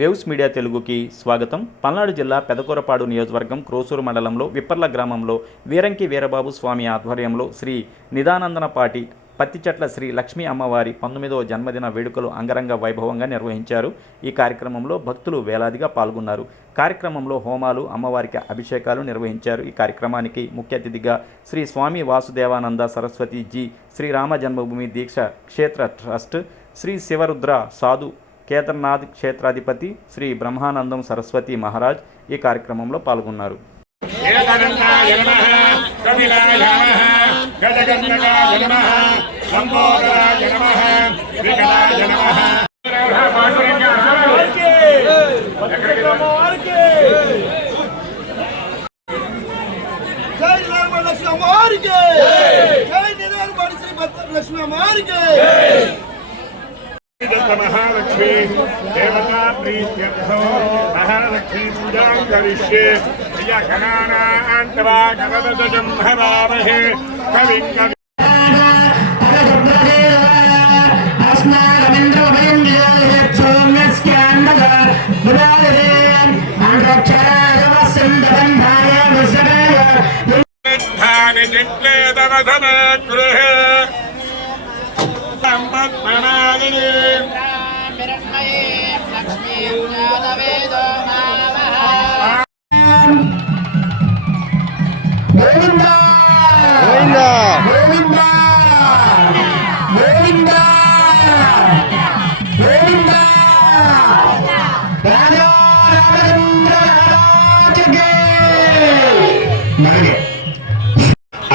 Waves media తెలుగుకి స్వాగతం. పల్నాడు జిల్లా పెదకూరపాడు నియోజకవర్గం క్రోసూరు మండలంలో విప్పర్ల గ్రామంలో వీరంకి వీరబాబు స్వామి ఆధ్వర్యంలో శ్రీ నిదానందనపాటి పత్తిచెట్ల శ్రీ లక్ష్మీ అమ్మవారి 19వ జన్మదిన వేడుకలు అంగరంగ వైభవంగా నిర్వహించారు. ఈ కార్యక్రమంలో భక్తులు వేలాదిగా పాల్గొన్నారు. కార్యక్రమంలో హోమాలు, అమ్మవారికి అభిషేకాలు నిర్వహించారు. ఈ కార్యక్రమానికి ముఖ్య అతిథిగా శ్రీ స్వామి వాసుదేవానంద సరస్వతి జీ, శ్రీరామ జన్మభూమి దీక్ష క్షేత్ర ట్రస్ట్, శ్రీ శివరుద్ర సాధు కేదార్నాథ్ క్షేత్రాధిపతి శ్రీ బ్రహ్మానందం సరస్వతి మహారాజ్ ఈ కార్యక్రమంలో పాల్గొన్నారు. महालक्ष्मी देवता प्रीत्यर्थो महालक्ष्मी पूजा करिष्ये या गणानान्त्वा गणपतिं हवामहे कविं कवि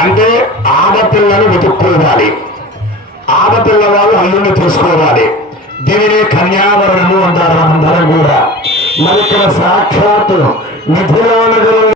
అంటే ఆడపిల్లను వెతుక్కోవాలి, ఆడపిల్ల వాళ్ళు అల్లుని తీసుకోవాలి. దీనిని కన్యావరణము అంటారు అందరూ కూడా. మరి ఇక్కడ సాక్షాత్తు మిథిలా నగరం